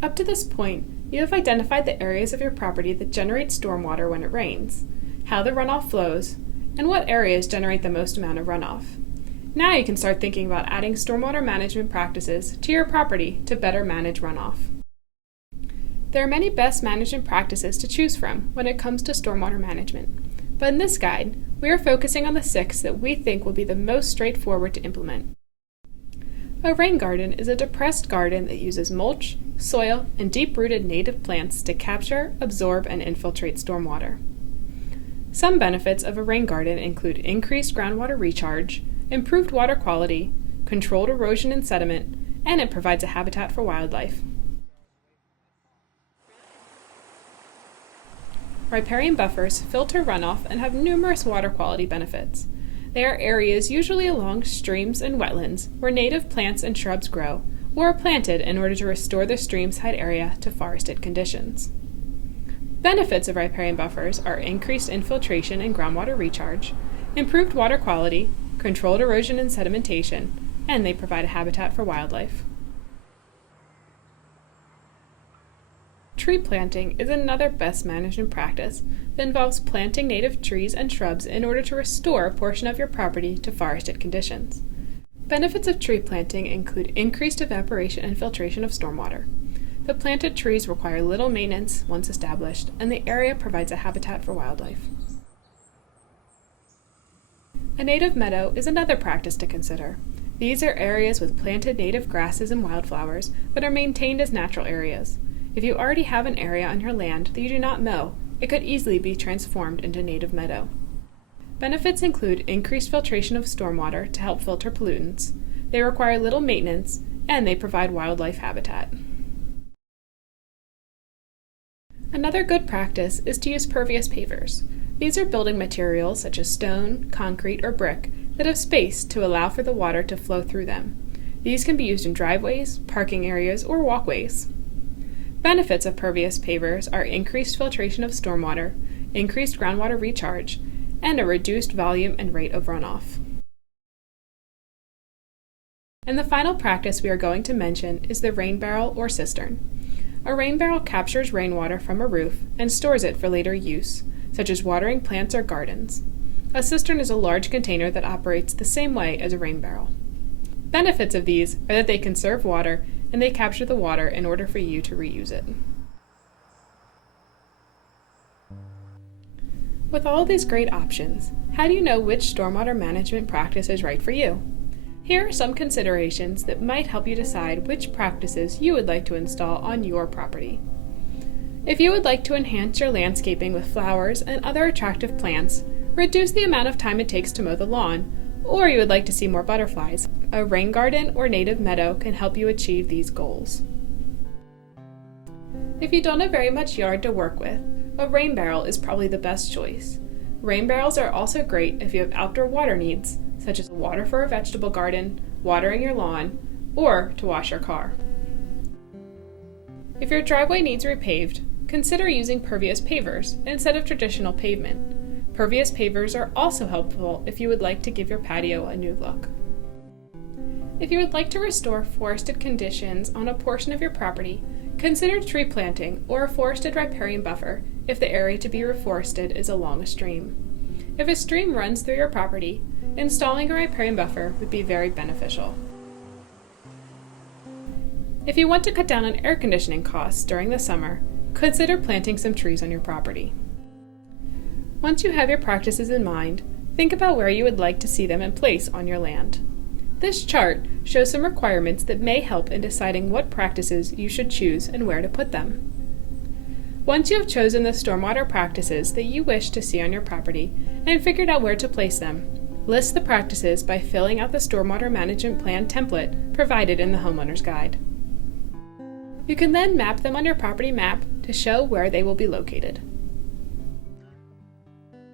Up to this point, you have identified the areas of your property that generate stormwater when it rains, how the runoff flows, and what areas generate the most amount of runoff. Now you can start thinking about adding stormwater management practices to your property to better manage runoff. There are many best management practices to choose from when it comes to stormwater management, but in this guide, we are focusing on the 6 that we think will be the most straightforward to implement. A rain garden is a depressed garden that uses mulch, soil, and deep-rooted native plants to capture, absorb, and infiltrate stormwater. Some benefits of a rain garden include increased groundwater recharge, improved water quality, controlled erosion and sediment, and it provides a habitat for wildlife. Riparian buffers filter runoff and have numerous water quality benefits. They are areas usually along streams and wetlands where native plants and shrubs grow or are planted in order to restore the streamside area to forested conditions. Benefits of riparian buffers are increased infiltration and groundwater recharge, improved water quality, controlled erosion and sedimentation, and they provide a habitat for wildlife. Tree planting is another best management practice that involves planting native trees and shrubs in order to restore a portion of your property to forested conditions. Benefits of tree planting include increased evaporation and filtration of stormwater. The planted trees require little maintenance once established, and the area provides a habitat for wildlife. A native meadow is another practice to consider. These are areas with planted native grasses and wildflowers that are maintained as natural areas. If you already have an area on your land that you do not mow, it could easily be transformed into native meadow. Benefits include increased filtration of stormwater to help filter pollutants. They require little maintenance, and they provide wildlife habitat. Another good practice is to use pervious pavers. These are building materials such as stone, concrete, or brick that have space to allow for the water to flow through them. These can be used in driveways, parking areas, or walkways. Benefits of pervious pavers are increased filtration of stormwater, increased groundwater recharge, and a reduced volume and rate of runoff. And the final practice we are going to mention is the rain barrel or cistern. A rain barrel captures rainwater from a roof and stores it for later use, such as watering plants or gardens. A cistern is a large container that operates the same way as a rain barrel. Benefits of these are that they conserve water and they capture the water in order for you to reuse it. With all these great options, how do you know which stormwater management practice is right for you? Here are some considerations that might help you decide which practices you would like to install on your property. If you would like to enhance your landscaping with flowers and other attractive plants, reduce the amount of time it takes to mow the lawn, or you would like to see more butterflies, a rain garden or native meadow can help you achieve these goals. If you don't have very much yard to work with, a rain barrel is probably the best choice. Rain barrels are also great if you have outdoor water needs, such as water for a vegetable garden, watering your lawn, or to wash your car. If your driveway needs repaved, consider using pervious pavers instead of traditional pavement. Pervious pavers are also helpful if you would like to give your patio a new look. If you would like to restore forested conditions on a portion of your property, consider tree planting or a forested riparian buffer if the area to be reforested is along a stream. If a stream runs through your property, installing a riparian buffer would be very beneficial. If you want to cut down on air conditioning costs during the summer, consider planting some trees on your property. Once you have your practices in mind, think about where you would like to see them in place on your land. This chart shows some requirements that may help in deciding what practices you should choose and where to put them. Once you have chosen the stormwater practices that you wish to see on your property and figured out where to place them, list the practices by filling out the Stormwater Management Plan template provided in the Homeowners Guide. You can then map them on your property map to show where they will be located.